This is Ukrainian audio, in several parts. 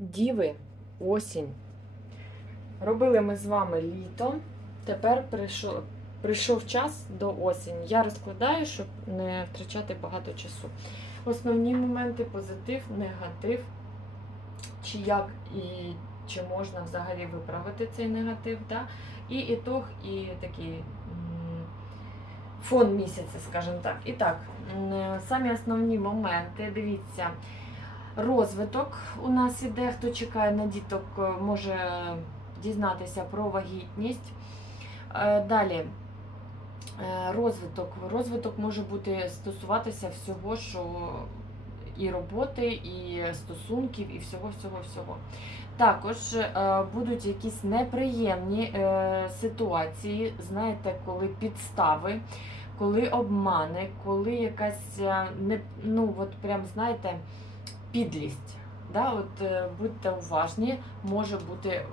Діви, осінь. Робили ми з вами літо. Тепер прийшов, прийшов час до осені. Я розкладаю, щоб не втрачати багато часу. Основні моменти позитив, негатив, чи як і чи можна взагалі виправити цей негатив. Да? І ітог, і такий фон місяця, скажімо так. І так, самі основні моменти, дивіться. Розвиток у нас іде, хто чекає на діток, е, може дізнатися про вагітність. Е, Далі е, розвиток. Розвиток може бути стосуватися всього, що і роботи, і стосунків, і всього, всього, всього. Також будуть якісь неприємні ситуації, знаєте, коли підстави, коли обмани, коли якась не, ну, от прям, знаєте, підлість. Да? От, е, будьте уважні, може бути е,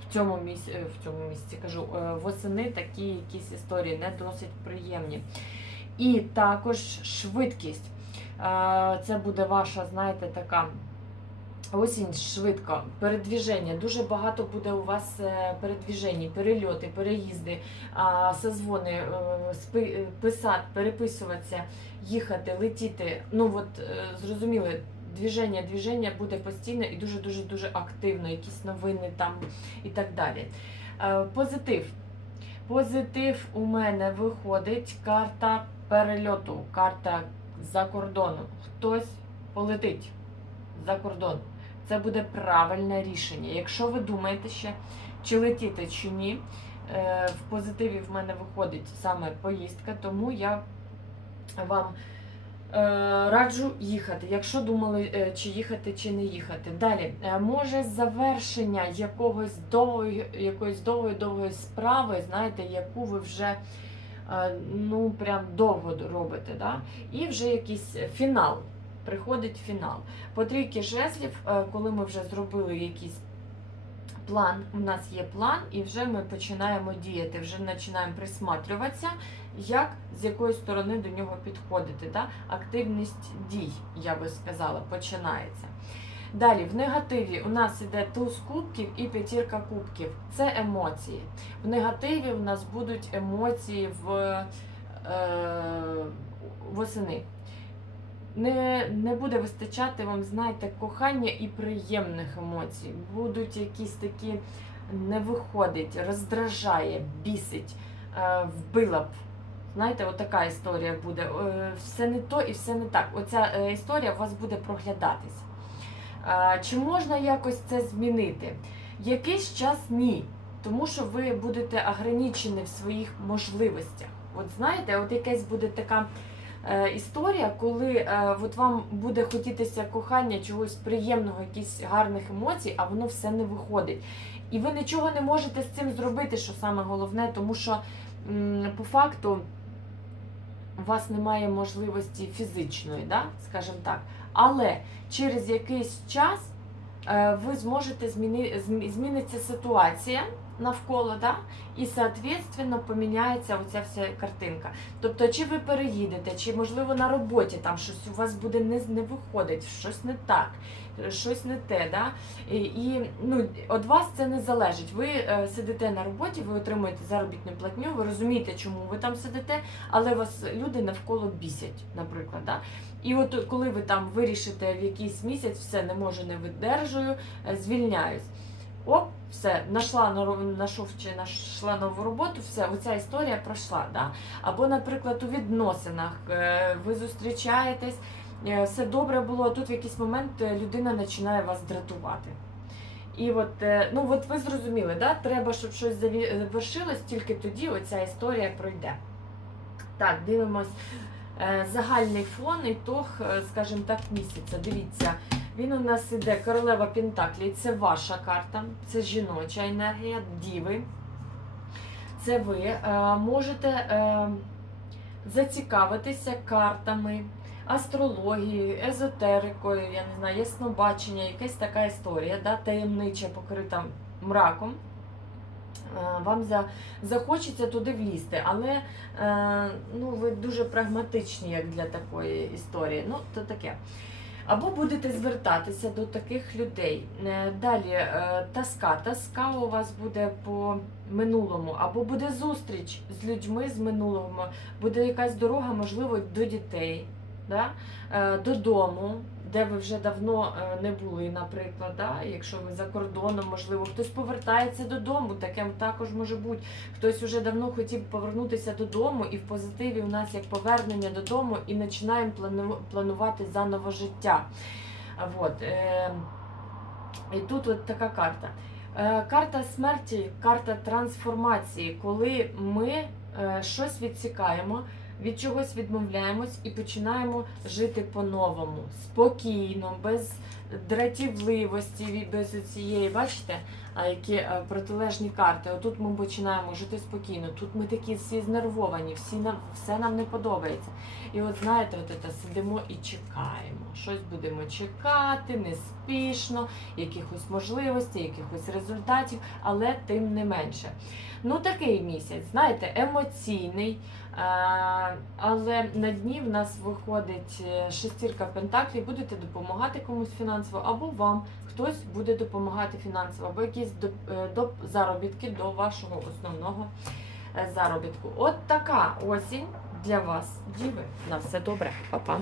в цьому місці, в цьому місці кажу, е, восени такі якісь історії не досить приємні. І також швидкість. Е, Це буде ваша, знаєте, така осінь швидко. Передвіження. Дуже багато буде у вас е, передвіжень, перельоти, переїзди, созвони, е, е, писати, переписуватися, їхати, летіти. Ну от зрозуміли, двіження, двіження буде постійно і дуже дуже дуже активно, якісь новини там і так далі. Позитив. Позитив у мене виходить карта перельоту, карта за кордону. Хтось полетить за кордон. Це буде правильне рішення. Якщо ви думаєте ще, чи летіти, чи ні, е, в позитиві в мене виходить саме поїздка, тому я вам е, раджу їхати. Якщо думали, е, чи їхати, чи не їхати. Далі, може завершення якогось довгої, якоїсь довгої довгої справи, знаєте, яку ви вже ну прям довго робите. Да? І вже якийсь фінал. Приходить фінал. По трійки жезлів, е, коли ми вже зробили якийсь план, у нас є план, і вже ми починаємо діяти, вже починаємо присматрюватися, як з якої сторони до нього підходити. Да? Активність дій, я би сказала, починається. Далі, в негативі у нас іде туз кубків і п'ятірка кубків. Це емоції. В негативі у нас будуть емоції в е, восени. Не, не буде вистачати вам, знаєте, кохання і приємних емоцій. Будуть якісь такі не виходить, роздражає, бісить, е, вбила б. Знаєте, отака історія буде. Е, Все не то і все не так. Оця е, історія у вас буде проглядатись. Чи можна якось це змінити? Якийсь час ні. Тому що ви будете ограничені в своїх можливостях. От знаєте, от якась буде така історія, коли е, от вам буде хотітися кохання, чогось приємного, якихось гарних емоцій, а воно все не виходить. І ви нічого не можете з цим зробити, що саме головне, тому що по факту у вас немає можливості фізичної, да? скажімо так. Але через якийсь час е, ви зможете зміни, змі- зміниться ситуація навколо, да? і, соответственно, поміняється оця вся картинка. Тобто, чи ви переїдете, чи можливо на роботі там щось у вас буде не, не виходить, щось не так, щось не те. Да? І, і ну, від вас це не залежить. Ви е, сидите на роботі, ви отримуєте заробітну платню, ви розумієте, чому ви там сидите, але вас люди навколо бісять, наприклад. Да? І от коли ви там вирішите в якийсь місяць, все не можу, не видержую, е, звільняюсь. Оп, все, знайшла нору- знайшов чи знайшла нову роботу, все, оця історія пройшла. Да? Або, наприклад, у відносинах е, ви зустрічаєтесь, е, все добре було, а тут в якийсь момент е, людина починає вас дратувати. І от, ну от ви зрозуміли, да? треба, щоб щось завершилось, тільки тоді оця історія пройде. Так, дивимось. Загальний фон, ітог, е, скажімо так, місяця. Дивіться, він у нас іде королева Пентаклі, це ваша карта, це жіноча енергія, діви. Це ви е, можете е, зацікавитися картами, астрологією, езотерикою, я не знаю, яснобачення, якась така історія, да, таємнича, покрита мраком. Е, Вам за, захочеться туди влізти, але ну, ви дуже прагматичні, як для такої історії. Ну, то таке. Або будете звертатися до таких людей. Е, Далі е, таска. Таска у вас буде по минулому, або буде зустріч з людьми з минулого, буде якась дорога, можливо, до дітей, да? е, додому, де ви вже давно е, не були, наприклад, да? якщо ви за кордоном, можливо, хтось повертається додому, таке також може бути. Хтось вже давно хотів повернутися додому, і в позитиві у нас як повернення додому, і починаємо плану- планувати заново життя. Вот. Е, і тут от така карта. Е, Карта смерті, карта трансформації, коли ми щось відсікаємо, від чогось відмовляємось і починаємо жити по-новому, спокійно, без дратівливості, без цієї, бачите, які е, протилежні карти. Отут ми починаємо жити спокійно. Тут ми такі всі знервовані, всі нам все нам не подобається. І от знаєте, от це сидимо і чекаємо. Щось будемо чекати, неспішно, якихось можливостей, якихось результатів, але тим не менше. Ну, такий місяць, знаєте, емоційний. е, Але на дні в нас виходить е, шестірка пентаклів, будете допомагати комусь фінансово, або вам хтось буде допомагати фінансово, або якісь е, заробітки до вашого основного е, заробітку. От така осінь для вас, діви. На все добре, Па-па.